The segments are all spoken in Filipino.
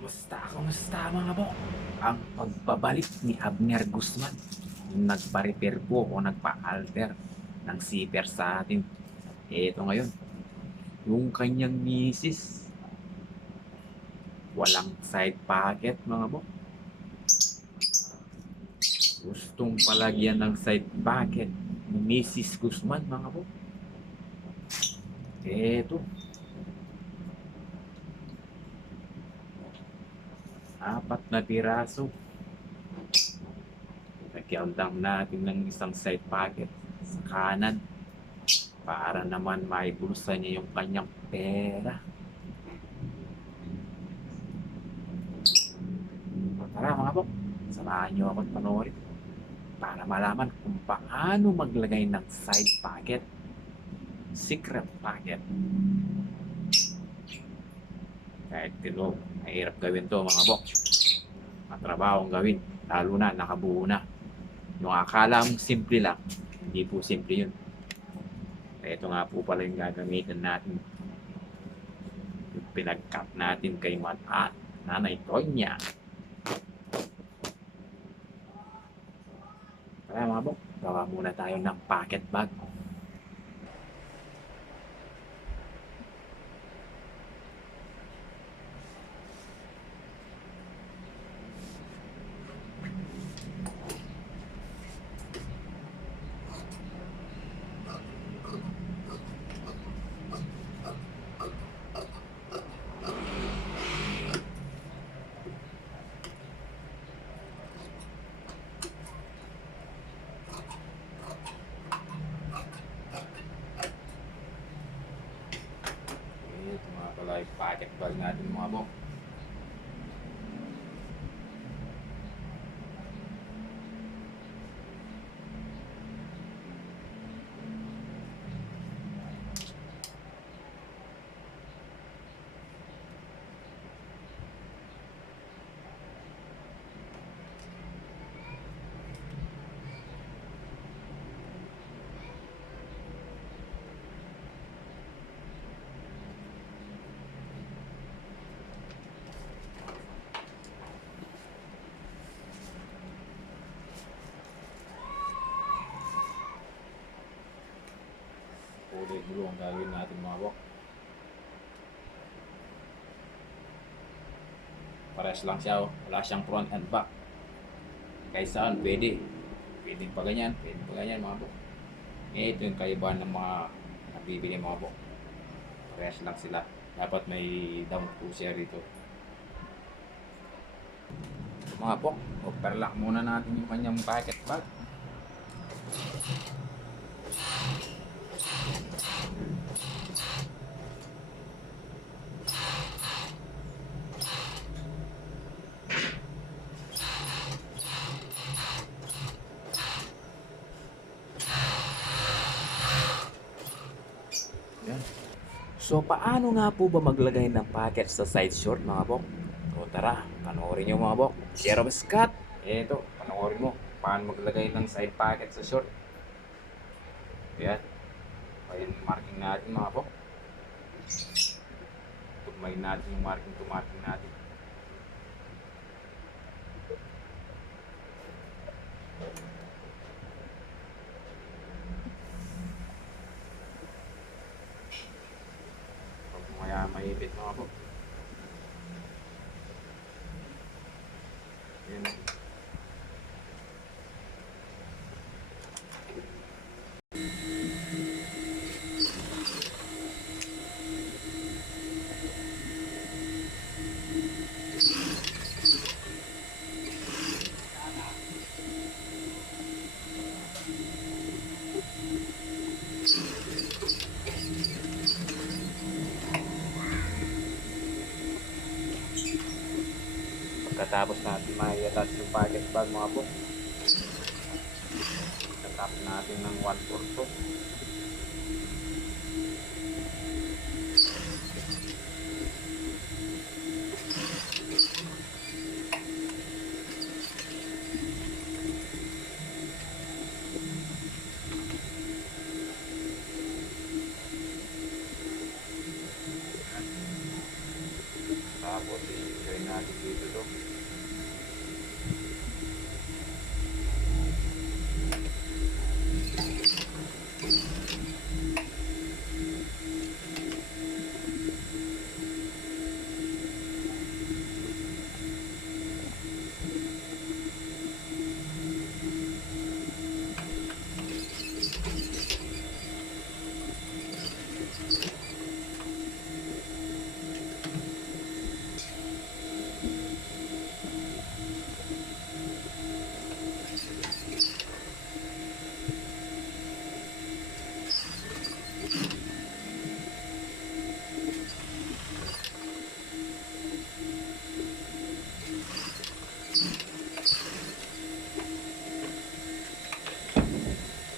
Kumusta, kumusta mga bok? Ang pagbabalik ni Abner Guzman, yung nagpa-repair po o nagpa-alter ng zipper sa atin. Ito ngayon, yung kanyang misis, walang side pocket mga bok. Gustong palagyan ng side pocket ni Mrs. Guzman mga bok. Ito, apat na piraso. Nagyandang natin ng isang side pocket sa kanan para naman maibulsa niya yung kanyang pera. Tara mga bok, samahan niyo ako panoorin para malaman kung paano maglagay ng side pocket, secret pocket. Kahit ito, mahirap gawin to mga bok. Matrabahong gawin, lalo na nakabuo na. Yung akala mong simple lang, hindi po simple yun. Ito nga po pala yung gagamitin natin. Yung pinag-cut natin kay Nanay Tonya. Kaya mga bok, gawa muna tayo ng pocket bag. Ito mga pala yung pocket bag natin mga bok. Kulay blue ang gagawin natin mga bok. Pares lang siya, oh. Wala siyang front and back. Kahit saan, pwede. Pwede pa ganyan mga bok. Ito yung kaibahan ng mga nabibili mga bok. Pares lang sila. Dapat may down po siya rito. Mga bok, overlock muna natin yung kanyang pocket bag. Yan. So, paano nga po ba maglagay ng pocket sa side short mga bok? O tara, panoorin nyo mga bok. Share of Scott. Eto, panoorin mo. Paano maglagay ng side pocket sa short. Yan. Ayan marking natin mga bok. Tugmayin natin yung marking to marking natin. Pag maya maipit mga bok. Yan. Pagkatapos natin mai-attach yung pocket bag mga bok, tatap natin ng 1/4. Tapos Gawin natin dito to.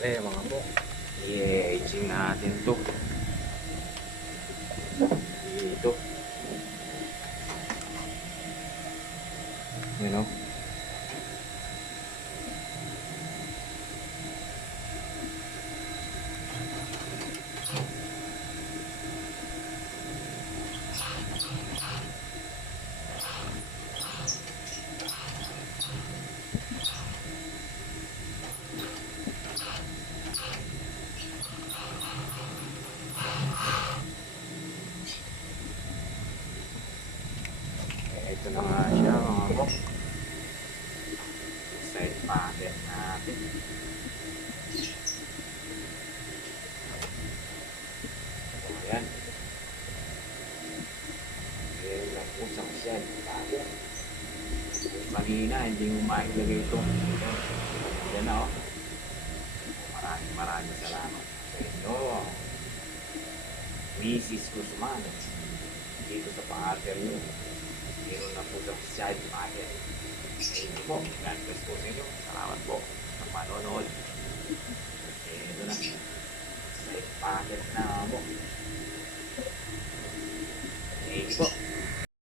Okay, mga po. I-aging natin to. Dito. You know? Ito na nga siya, mga po. Side pattern natin. Ayan. Meron lang po sa side pattern. Kanina, hindi mo mailagay ito. Ayan na, oh. Maraming salamat sa inyo. Mrs. Guzman. Dito sa pattern nyo. Meron na po sa side pattern. Thank you po. God bless po sa inyo. Salamat po sa panonood.